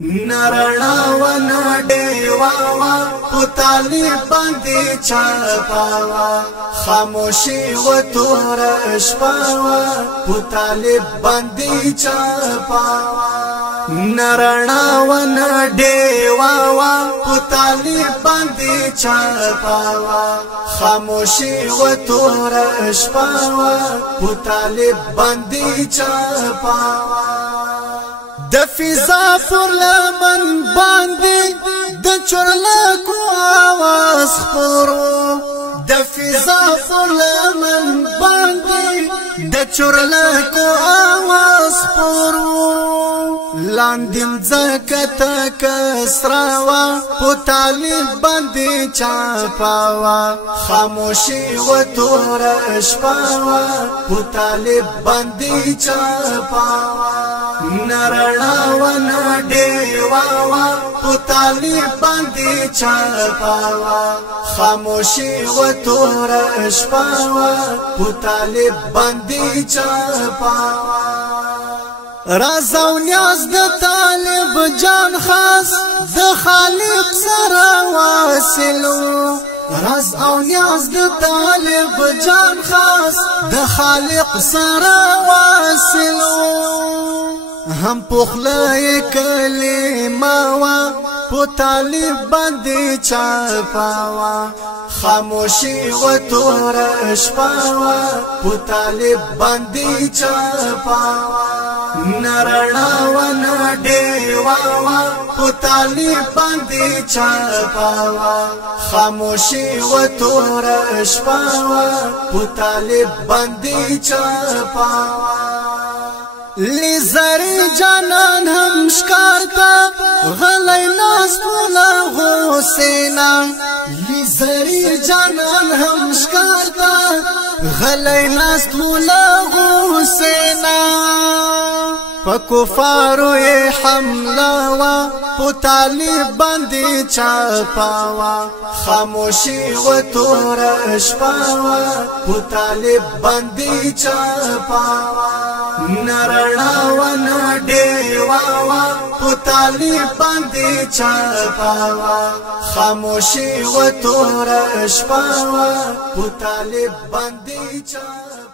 نرنا و نډیوا وا په طالب باندې چاپاوا خاموشي و تور شپاوا په طالب باندې چاپاوا نرنا و نډیوا وا په طالب باندې چاپاوا خاموشي و تور شپاوا په طالب باندې چاپاوا د فضا پر لمن باندې د چورلکو आवाज خپرو د فضا پر لمن باندې د چورلکو आवाज خپرو لاندې زکته کسراوا په طالب باندې چاپاوا خاموشي و تور شپاوا په طالب باندې چاپاوا نرنا و نډیوا وا په طالب باندې چاپاوا خاموشي و تور شپاوا په طالب باندې چاپاوا راز او نیاز د طالب جان خاص د خالق سره واصلو راز او نیاز د طالب جان خاص د خالق سره واصلو هم پخله کلمه وا په طالب باندې چاپاوا خاموشي و تور شپاوا په طالب باندې چاپاوا نرنا و نډیوا وا په طالب باندې چاپاوا خاموشي و تور شپاوا په طالب باندې چاپاوا لزری جانان هم شکارتا غلی ناس پولا غوسینا لزری جانان هم شکارتا غلی ناس پولا غوسینا پکفارو حمله وا په طالب باندې چاپاوا خاموشي و تور شپاوا په طالب باندې چاپاوا نرنا و نډیوا وا په طالب باندې چاپاوا خاموشي و تور شپاوا په طالب باندې چاپاوا